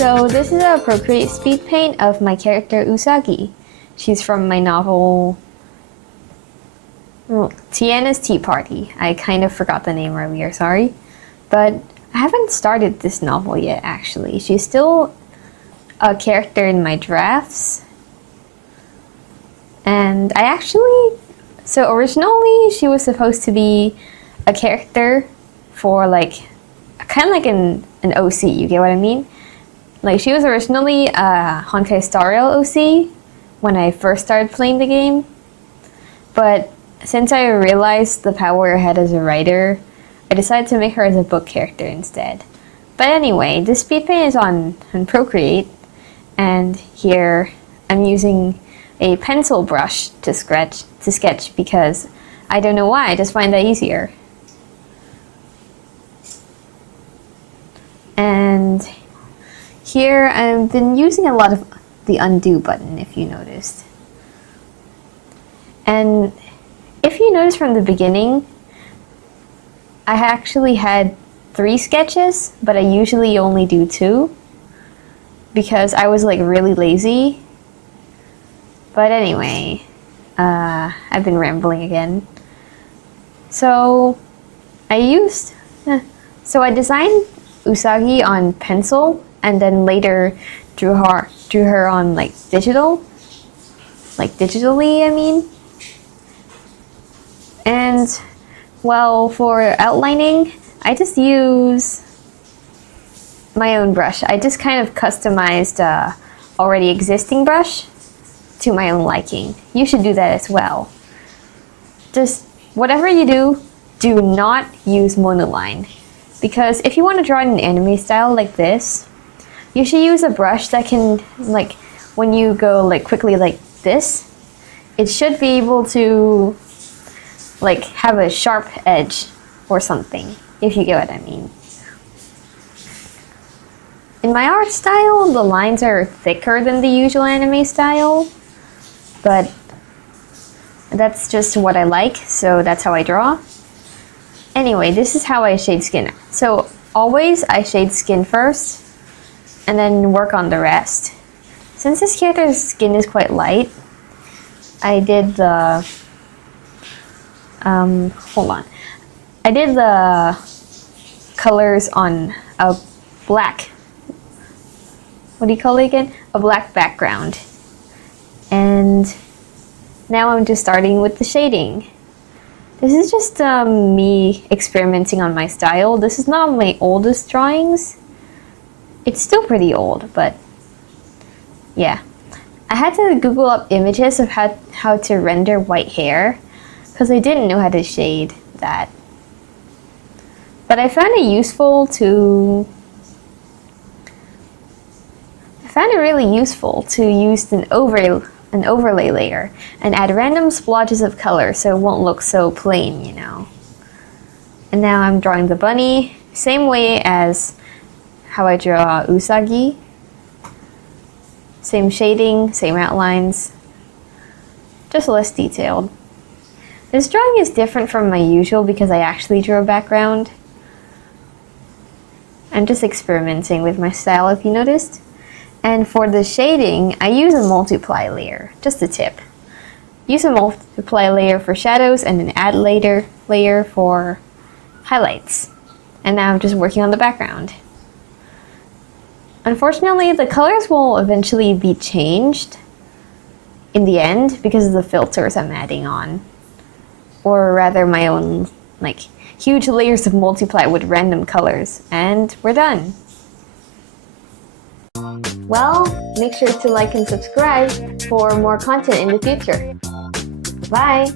So this is a Procreate speed paint of my character Usagi. She's from my novel Tiana's Tea Party. I kind of forgot the name earlier, sorry. But I haven't started this novel yet actually. She's still a character in my drafts. And so originally she was supposed to be a character for like, kind of like an OC, you get what I mean? Like, she was originally a Honkai Star Rail OC when I first started playing the game. But since I realized the power I had as a writer, I decided to make her as a book character instead. But anyway, this speed paint is on Procreate, and here I'm using a pencil brush to sketch because I don't know why, I just find that easier. And here I've been using a lot of the undo button, if you noticed. And if you notice from the beginning, I actually had 3 sketches, but I usually only do 2 because I was like really lazy. But anyway, I've been rambling again. So I designed Usagi on pencil and then later drew her on like digitally, I mean. And well, for outlining, I just use my own brush. I just kind of customized a already existing brush to my own liking. You should do that as well. Just whatever you do not use monoline. Because if you want to draw in an anime style like this, you should use a brush that can, like, when you go like quickly like this, it should be able to like have a sharp edge or something, if you get what I mean. In my art style, the lines are thicker than the usual anime style, but that's just what I like, so that's how I draw. Anyway, this is how I shade skin. So always I shade skin first and then work on the rest. Since this character's skin is quite light, I did the I did the colors on a black, what do you call it again? A black background. And now I'm just starting with the shading. This is just me experimenting on my style. This is not my oldest drawings. It's still pretty old, but yeah. I had to Google up images of how to render white hair because I didn't know how to shade that. But I found it really useful to use an overlay layer and add random splotches of color so it won't look so plain, you know. And now I'm drawing the bunny, same way as how I draw Usagi. Same shading, same outlines, just less detailed. This drawing is different from my usual because I actually drew a background. I'm just experimenting with my style, if you noticed. And for the shading, I use a multiply layer, just a tip. Use a multiply layer for shadows and an add layer for highlights. And now I'm just working on the background. Unfortunately, the colors will eventually be changed in the end because of the filters I'm adding on. Or rather my own, like, huge layers of multiply with random colors. And we're done. Well, make sure to like and subscribe for more content in the future. Bye!